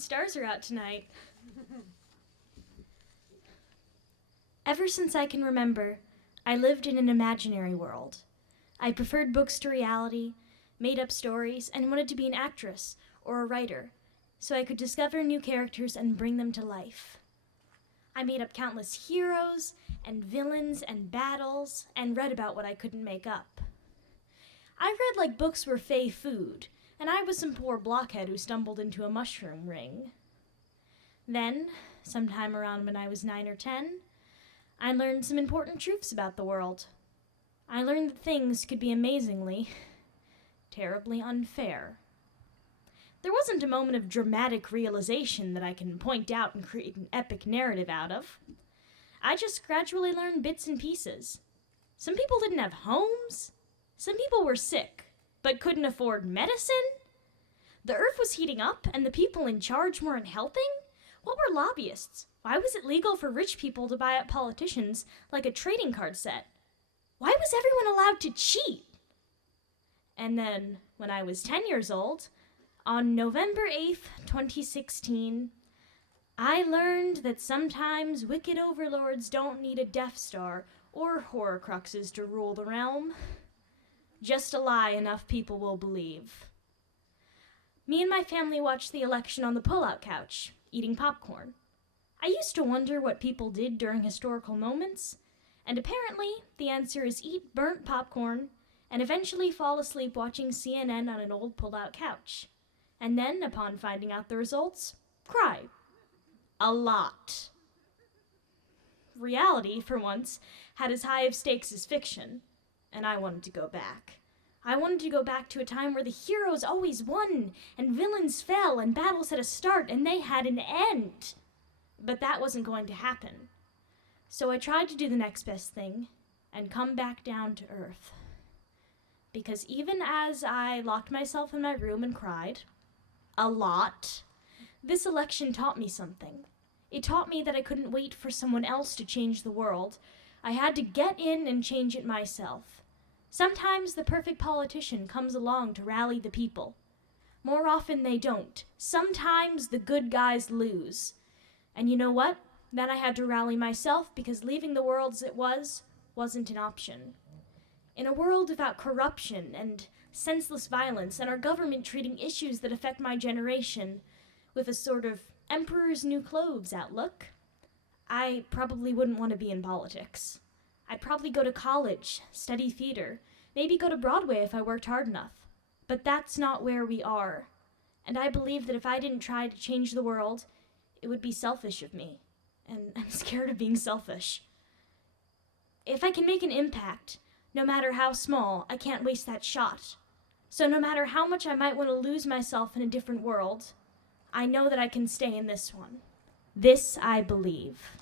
The stars are out tonight. Ever since I can remember, I lived in an imaginary world. I preferred books to reality, made up stories, and wanted to be an actress or a writer, so I could discover new characters and bring them to life. I made up countless heroes and villains and battles, and read about what I couldn't make up. I read like books were fey food, and I was some poor blockhead who stumbled into a mushroom ring. Then, sometime around when I was 9 or 10, I learned some important truths about the world. I learned that things could be amazingly, terribly unfair. There wasn't a moment of dramatic realization that I can point out and create an epic narrative out of. I just gradually learned bits and pieces. Some people didn't have homes. Some people were sick, but couldn't afford medicine. The earth was heating up, and the people in charge weren't helping. What were lobbyists? Why was it legal for rich people to buy up politicians like a trading card set? Why was everyone allowed to cheat? And then, when I was 10 years old, on November 8th, 2016, I learned that sometimes wicked overlords don't need a Death Star or Horcruxes to rule the realm. Just a lie enough people will believe. Me and my family watched the election on the pull-out couch, eating popcorn. I used to wonder what people did during historical moments, and apparently the answer is eat burnt popcorn and eventually fall asleep watching CNN on an old pulled-out couch. And then, upon finding out the results, cry. A lot. Reality, for once, had as high of stakes as fiction, and I wanted to go back. I wanted to go back to a time where the heroes always won, and villains fell, and battles had a start, and they had an end. But that wasn't going to happen. So I tried to do the next best thing, and come back down to earth. Because even as I locked myself in my room and cried, a lot, this election taught me something. It taught me that I couldn't wait for someone else to change the world. I had to get in and change it myself. Sometimes the perfect politician comes along to rally the people. More often they don't. Sometimes the good guys lose. And you know what? Then I had to rally myself because leaving the world as it wasn't an option. In a world without corruption and senseless violence and our government treating issues that affect my generation with a sort of emperor's new clothes outlook, I probably wouldn't want to be in politics. I'd probably go to college, study theater, maybe go to Broadway if I worked hard enough. But that's not where we are. And I believe that if I didn't try to change the world, it would be selfish of me. And I'm scared of being selfish. If I can make an impact, no matter how small, I can't waste that shot. So no matter how much I might want to lose myself in a different world, I know that I can stay in this one. This I believe.